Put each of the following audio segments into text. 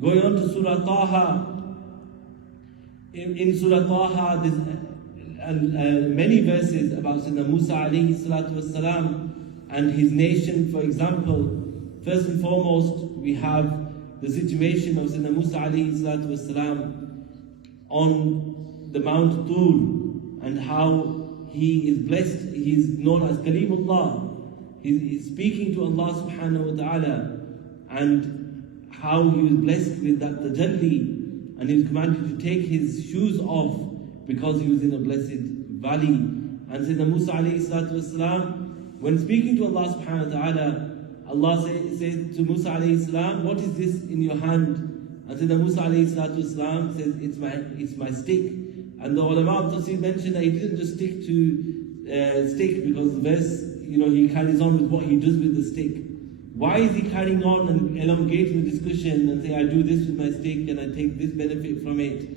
Going on to Surah Taha, in Surah Taha, there's many verses about Sayyidina Musa alayhi salatu wasalam and his nation. For example, first and foremost, we have the situation of Sayyidina Musa alayhi salatu wasalam on the Mount Tur, and how he is blessed. He is known as Kalimullah. He is speaking to Allah subhanahu wa ta'ala, and how he was blessed with that tajalli, and he was commanded to take his shoes off because he was in a blessed valley. And Sayyidina Musa alayhi salatu wasalam, when speaking to Allah subhanahu wa ta'ala, Allah says to Musa alayhi salam, "What is this in your hand?" And Sayyidina Musa alayhi salatu wasalam says, it's my stick. And the ulama of tafsir mentioned that he didn't just stick to stick, because the verse, he carries on with what he does with the stick. Why is he carrying on and elongating the discussion and saying, I do this with my stick and I take this benefit from it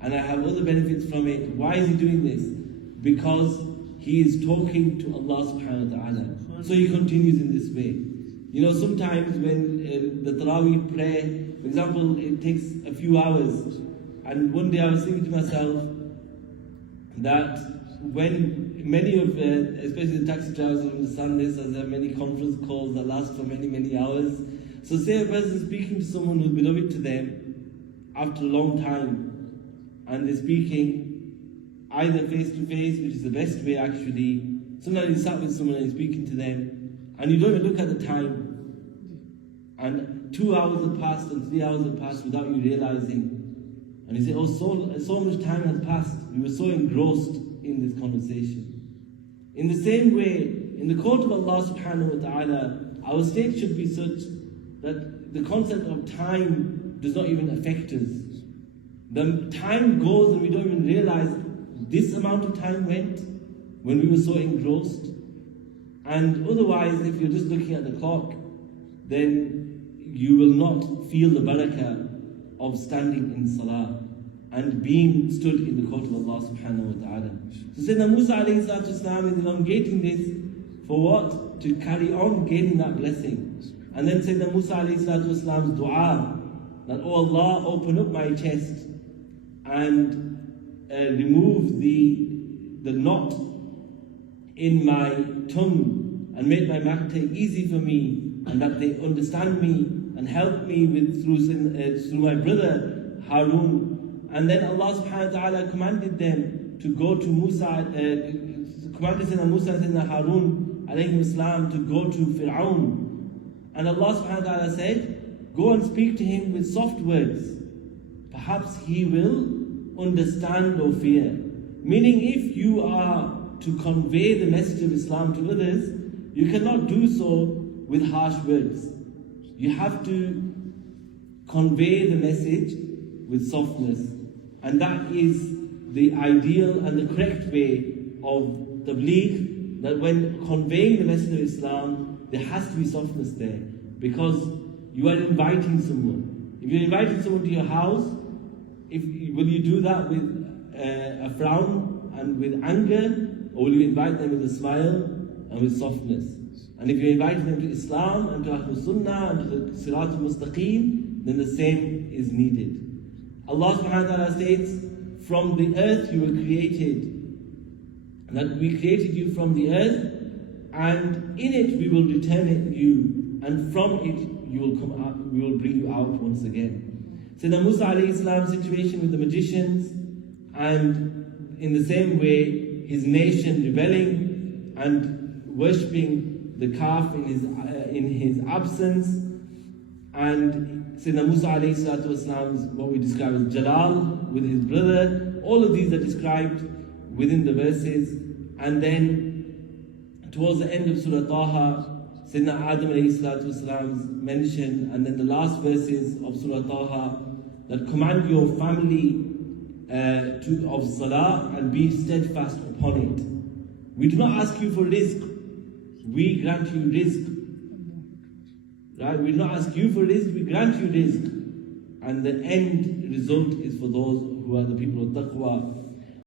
and I have other benefits from it? Why is he doing this? Because he is talking to Allah subhanahu wa ta'ala. So he continues in this way. Sometimes when the Taraweeh prayer, for example, it takes a few hours, and one day I was thinking to myself that when many of, especially the taxi drivers understand this, as there are many conference calls that last for many, many hours. So say a person is speaking to someone who's beloved to them after a long time, and they're speaking either face to face, which is the best way actually. Sometimes you sat with someone and you're speaking to them, and you don't even look at the time, and 2 hours have passed and 3 hours have passed without you realizing. And you say, oh, so much time has passed. We were so engrossed in this conversation. In the same way, in the court of Allah subhanahu wa ta'ala, our state should be such that the concept of time does not even affect us. The time goes and we don't even realize this amount of time went when we were so engrossed. And otherwise, if you're just looking at the clock, then you will not feel the barakah of standing in salah and being stood in the court of Allah subhanahu wa ta'ala. So Sayyidina Musa alayhi salatu wasalam is elongating this for what? To carry on gaining that blessing. And then Sayyidina Musa alayhi salatu wasalam's dua, that, oh Allah, open up my chest and remove the knot in my tongue and make my matter easy for me, and that they understand me and help me through my brother Harun. And then Allah subhanahu wa ta'ala commanded them to go to Musa, commanded Sayyidina Musa and Sayyidina Harun alayhi salam to go to Pharaoh. And Allah subhanahu wa ta'ala said, go and speak to him with soft words. Perhaps he will understand or fear. Meaning, if you are to convey the message of Islam to others, you cannot do so with harsh words. You have to convey the message with softness. And that is the ideal and the correct way of tabligh, that when conveying the message of Islam, there has to be softness there. Because you are inviting someone. If you're inviting someone to your house, will you do that with a frown and with anger, or will you invite them with a smile and with softness? And if you're inviting them to Islam and to Ahlul Sunnah and to the Surah Mustaqim, then the same is needed. Allah subhanahu wa ta'ala states, from the earth you were created, and that we created you from the earth, and in it we will return you, and from it you will come out, we will bring you out once again. Sayyidina Musa alayhi salam's situation with the magicians, and in the same way his nation rebelling and worshipping the calf in his absence, and Sayyidina Musa alayhi salatu wasalam's what we describe as Jalal with his brother. All of these are described within the verses. And then towards the end of Surah Taha, Sayyidina Adam alayhi salatu wasalam's mention, and then the last verses of Surah Taha, that command your family of salah and be steadfast upon it. We do not ask you for rizq, we grant you rizq. Right? We do not ask you for rizq, we grant you rizq. And the end result is for those who are the people of taqwa.